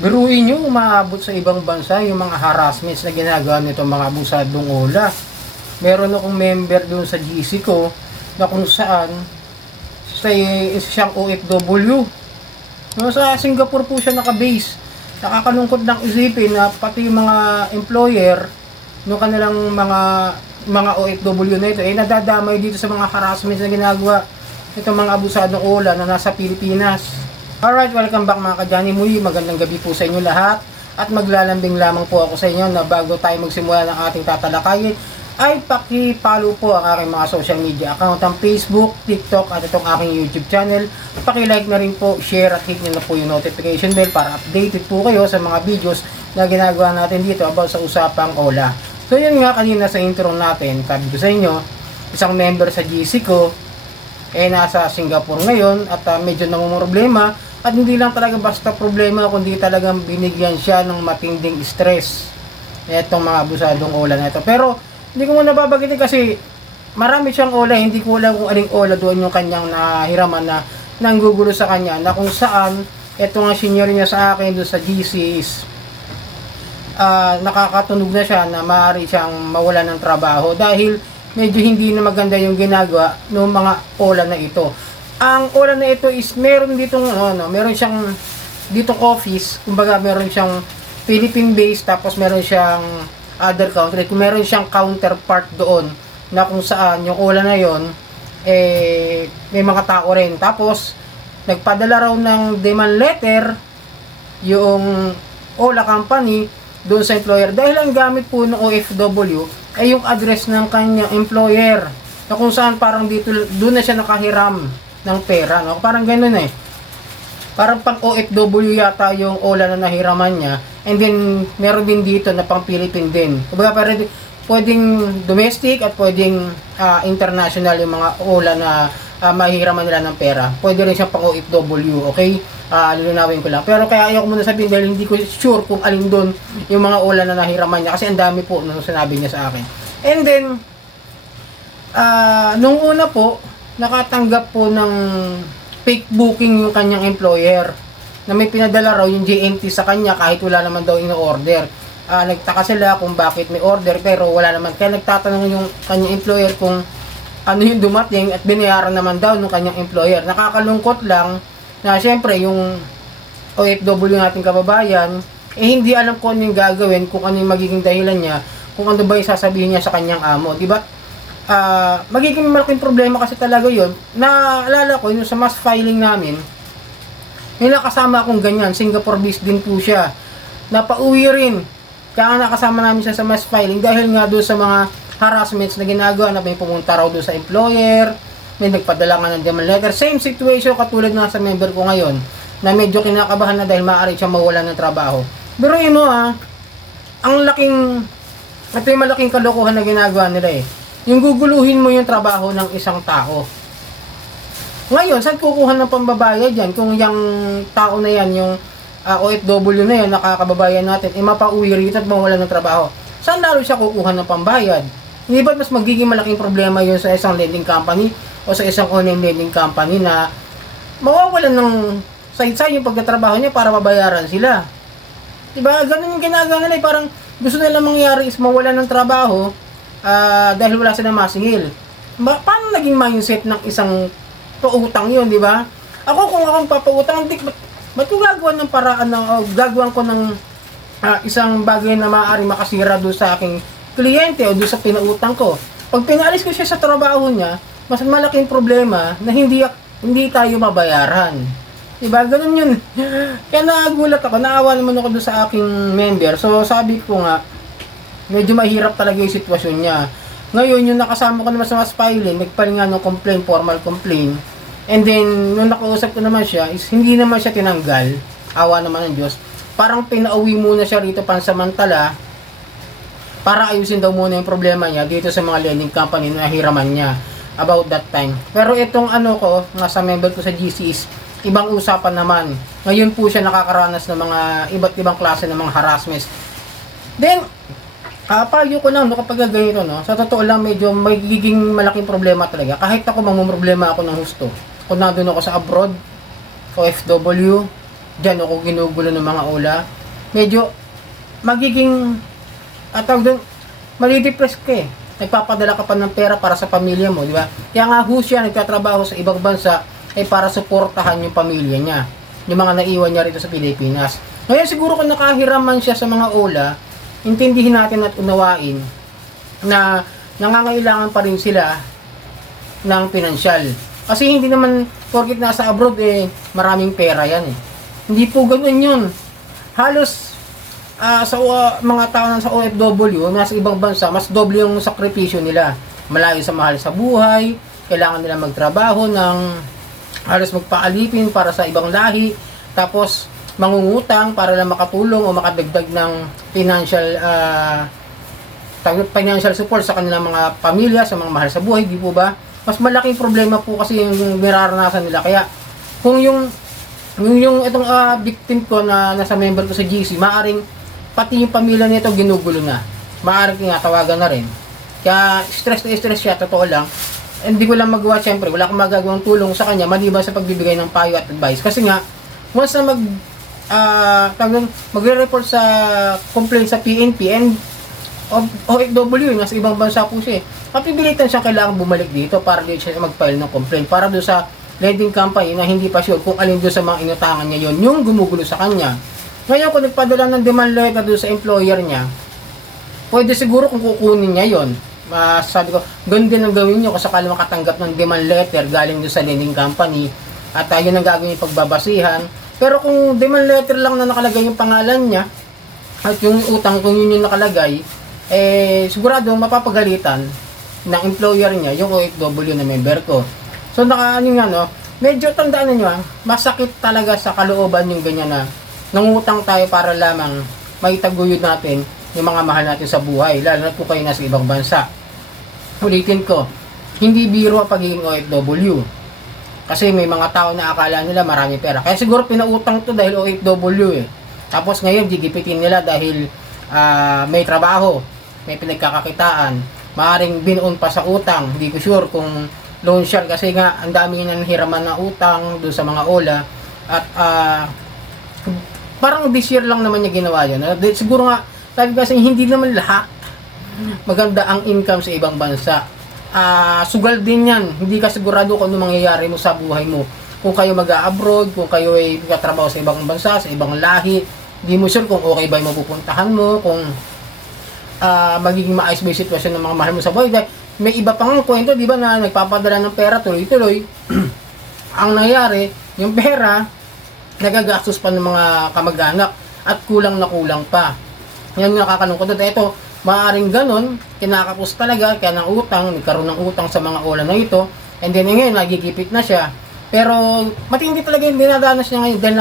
Biruin nyo, umaabot sa ibang bansa yung mga harassments na ginagawa nitong mga abusadong ola. Meron akong member doon sa GC ko na kung saan siyang OFW. No, sa Singapore po siya nakabase. Nakakalungkot lang isipin na pati yung mga employer no kanilang mga OFW na ito ay nadadamay dito sa mga harassments na ginagawa itong mga abusadong ola na nasa Pilipinas. Alright, welcome back mga ka-Johnny. Muli, magandang gabi po sa inyo lahat. At maglalambing lamang po ako sa inyo na bago tayo magsimula ng ating tatalakayin, ay paki-follow po ang aking mga social media account, ang Facebook, TikTok at itong aking YouTube channel. Paki-like na rin po, share at hit nyo na po yung notification bell para updated po kayo sa mga videos na ginagawa natin dito about sa usapang OLA. So yun nga, kanina sa intro natin, sabi ko sa inyo, isang member sa GC ko, nasa Singapore ngayon at medyo namumroblema. At hindi lang talaga basta problema, kundi talagang binigyan siya ng matinding stress itong mga abusadong ola na ito. Pero hindi ko muna babagitin kasi marami siyang ola, hindi ko alam kung aling ola doon yung kanyang nahiraman na nanggugulo sa kanya, na kung saan ito nga senior niya sa akin doon sa GC is nakakatunog na siya na maaari siyang mawala ng trabaho dahil medyo hindi na maganda yung ginagawa ng mga ola na ito. Ang ola na ito is meron ditong meron siyang ditong office, kumbaga meron siyang Philippine base, tapos meron siyang other country, kung meron siyang counterpart doon na kung saan yung ola na yon may mga tao rin. Tapos nagpadala raw ng demand letter yung ola company doon sa employer dahil ang gamit po ng OFW ay yung address ng kanyang employer, na kung saan parang dito doon na siya nakahiram ng pera, no? Parang ganoon parang pang OFW yata yung ola na nahiraman niya, and then meron din dito na pang Philippine din. Kumbaga pwedeng domestic at pwedeng international yung mga ola na mahihiraman nila ng pera. Pwede rin siya pang OFW, okay? Lilunawin ko lang. Pero kaya ayaw ko muna sabihin dahil hindi ko sure kung alin doon yung mga ola na nahiraman niya kasi ang dami po nung sinabi niya sa akin. And then nung una po nakatanggap po ng fake booking yung kanyang employer na may pinadala raw yung JNT sa kanya kahit wala naman daw in-order. Nagtaka sila kung bakit may order pero wala naman. Kaya nagtatanong yung kanyang employer kung ano yung dumating at binayaran naman daw ng kanyang employer. Nakakalungkot lang na syempre yung OFW nating kababayan hindi alam kung ano yung gagawin, kung ano yung magiging dahilan niya, kung ano ba yung sasabihin niya sa kanyang amo, di ba? Magiging malaking problema kasi talaga yon. Naalala ko yung sa mass filing namin, may nakasama akong ganyan, Singapore based din po siya, napauwi rin, kaya nakasama namin siya sa mass filing dahil nga doon sa mga harassments na ginagawa, na may pumunta raw doon sa employer, may nagpadala nga ng demand letter. Same situation katulad na sa member ko ngayon na medyo kinakabahan na dahil maaari siya mawalan ng trabaho. Pero ang laking, ito yung malaking kalokohan na ginagawa nila yung guguluhin mo yung trabaho ng isang tao. Ngayon, saan kukuha ng pambabayad yan? Kung yung tao na yan, yung OFW na yan, nakakababayan natin, mapauwi rito at mawala ng trabaho. Saan lalo siya kukuha ng pambayad? Hindi ba mas magiging malaking problema yun sa isang lending company o sa isang online lending company na mawawalan ng side-side yung pagtatrabaho niya para mabayaran sila? Diba? Ganun yung ginagawa nila. Parang gusto nila mangyari is mawalan ng trabaho dahil wala silang masingil. Paano naging mindset ng isang pautang yun, di ba? Ako kung akong papautang, ba't ko gagawa ng paraan gagawan ko ng isang bagay na maaaring makasira doon sa aking kliyente o doon sa pinautang ko. Pag pinaalis ko siya sa trabaho niya, mas malaking problema na hindi tayo mabayaran. Diba? Ganun yun. Kaya nagulat ako, naawa naman ako doon sa aking member. So sabi ko nga, medyo mahirap talaga yung sitwasyon niya. Ngayon, yung nakasama ko naman sa mas filing, nagpalinga ng complaint, formal complaint. And then, nung nakausap ko naman siya, is hindi naman siya tinanggal. Awa naman ng Diyos. Parang pinauwi muna siya rito pansamantala para ayusin daw muna yung problema niya dito sa mga lending company na hiraman niya about that time. Pero itong nga sa member ko sa GC is ibang usapan naman. Ngayon po siya nakakaranas ng mga iba't ibang klase ng mga harassments. Then, payo ko lang, kapag ganito, sa totoo lang, medyo magiging malaking problema talaga. Kahit ako, mamumroblema ako ng husto. Kung nandun ako sa abroad, OFW, dyan o kung ginugulo ng mga ola, medyo magiging tawag doon, madidepress ka eh. Nagpapadala ka pa ng pera para sa pamilya mo, di ba? Kaya nga ho siya nagtatrabaho sa ibang bansa ay para suportahan yung pamilya niya, yung mga naiwan niya rito sa Pilipinas. Ngayon siguro kung nakahiraman siya sa mga ola, intindihin natin at unawain na nangangailangan pa rin sila ng pinansyal. Kasi hindi naman porket nasa abroad maraming pera yan eh. Hindi po ganoon yun. Halos sa mga tao na sa OFW, nasa ibang bansa, mas doble yung sakripisyo nila. Malayo sa mahal sa buhay, kailangan nila magtrabaho ng halos magpaalipin para sa ibang lahi, tapos mangungutang para lang makatulong o makadagdag ng financial support sa kanilang mga pamilya, sa mga mahal sa buhay, di po ba? Mas malaking problema po kasi yung nararanasan nila. Kaya kung yung itong victim ko na nasa member ko sa GC, maaring pati yung pamilya nito ginugulo na. Maaring tinatawagan na rin. Kaya stress na stress siya, totoo lang. Hindi ko lang magawa, syempre, wala akong magagawang tulong sa kanya maliban sa pagbibigay ng payo at advice. Kasi nga, once na magre-report sa complaint sa PNP and OFW, nasa ibang bansa po siya. Kapipilitan siya kailangan bumalik dito para dito siya mag-file ng complaint para doon sa lending company na hindi pa sure kung alin doon sa mga inutangan niya yon yung gumugulo sa kanya. Ngayon kung nagpadala ng demand letter doon sa employer niya, pwede siguro kung kukunin niya yon. Sabi ko, ganun din ang gawin nyo kung sakali makatanggap ng demand letter galing doon sa lending company at yun ang gagawin yung pagbabasihan. Pero kung demand letter lang na nakalagay yung pangalan niya at yung utang kung yun yung nakalagay, sigurado mapapagalitan ng employer niya yung OFW na member ko. So medyo tandaan niyo masakit talaga sa kalooban yung ganyan na nangutang tayo para lamang maitaguyod natin yung mga mahal natin sa buhay, lalo na kung kayo nasa ibang bansa. Ulitin ko, hindi biro ang pagiging OFW. Kasi may mga tao na akala nila marami pera. Kaya siguro pinautang to dahil OFW eh. Tapos ngayon gigipitin nila dahil may trabaho, may pinagkakakitaan. Maaring binuon pa sa utang. Hindi ko sure kung loan shark kasi nga ang dami nang hiraman na utang doon sa mga ola. At parang this year lang naman niya ginawa yun. Siguro nga, sabi kasi hindi naman lahat maganda ang income sa ibang bansa. Sugal din yan. Hindi ka sigurado kung ano mangyayari mo sa buhay mo. Kung kayo mag-a-abroad, kung kayo ay katrabaho sa ibang bansa, sa ibang lahi, hindi mo sure kung okay ba yung mapupuntahan mo, kung magiging maayos ba yung sitwasyon ng mga mahal mo sa buhay. Dahil may iba pang kwento, di ba, na nagpapadala ng pera tuloy-tuloy. Ang nangyayari, yung pera, nagagastos pa ng mga kamag-anak at kulang na kulang pa. Yan yung nakakalungkot. At ito, maaaring ganun, kinakapos talaga, kaya ng utang, nagkaroon ng utang sa mga ola na ito, and then ngayon, nagigipit na siya. Pero, matindi talaga yung dinadanas niya ngayon dahil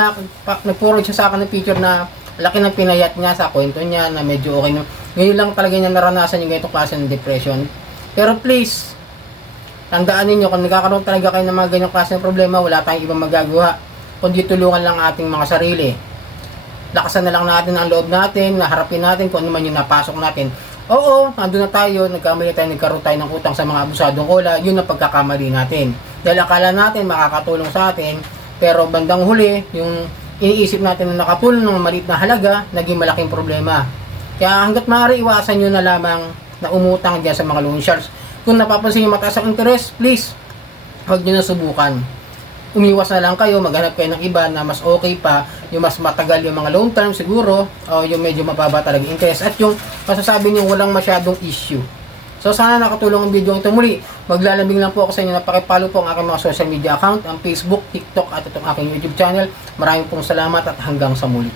nag-forward siya sa akin ng picture na laki ng pinayat niya sa kwento niya na medyo okay. Ngayon lang talaga niya naranasan yung ganitong klase ng depression. Pero please, tandaan ninyo, kung nagkakaroon talaga kayo ng mga ganyang klase ng problema, wala tayong ibang magagawa, kundi tulungan lang ating mga sarili. Lakasan na lang natin ang loob natin, naharapin natin kung ano man yung napasok natin. Oo, nandun na tayo, nagkamali tayo, nagkaroon tayo ng utang sa mga abusadong ola, yun ang pagkakamali natin. Dahil akala natin makakatulong sa atin, pero bandang huli, yung iniisip natin na nakatulong ng maliit na halaga, naging malaking problema. Kaya hanggat maaari, iwasan nyo na lamang na umutang dyan sa mga loan sharks. Kung napapansin yung mataas ang interest, please, huwag nyo na subukan. Umiwas na lang kayo, maghanap kayo ng iba na mas okay pa, yung mas matagal yung mga long term siguro, o yung medyo mababa talaga interest, at yung masasabi niyo walang masyadong issue. So sana nakatulong ang video ito. Muli, maglalambing lang po ako sa inyo na pakipollow po ang aking mga social media account, ang Facebook, TikTok at itong aking YouTube channel. Maraming pong salamat at hanggang sa muli.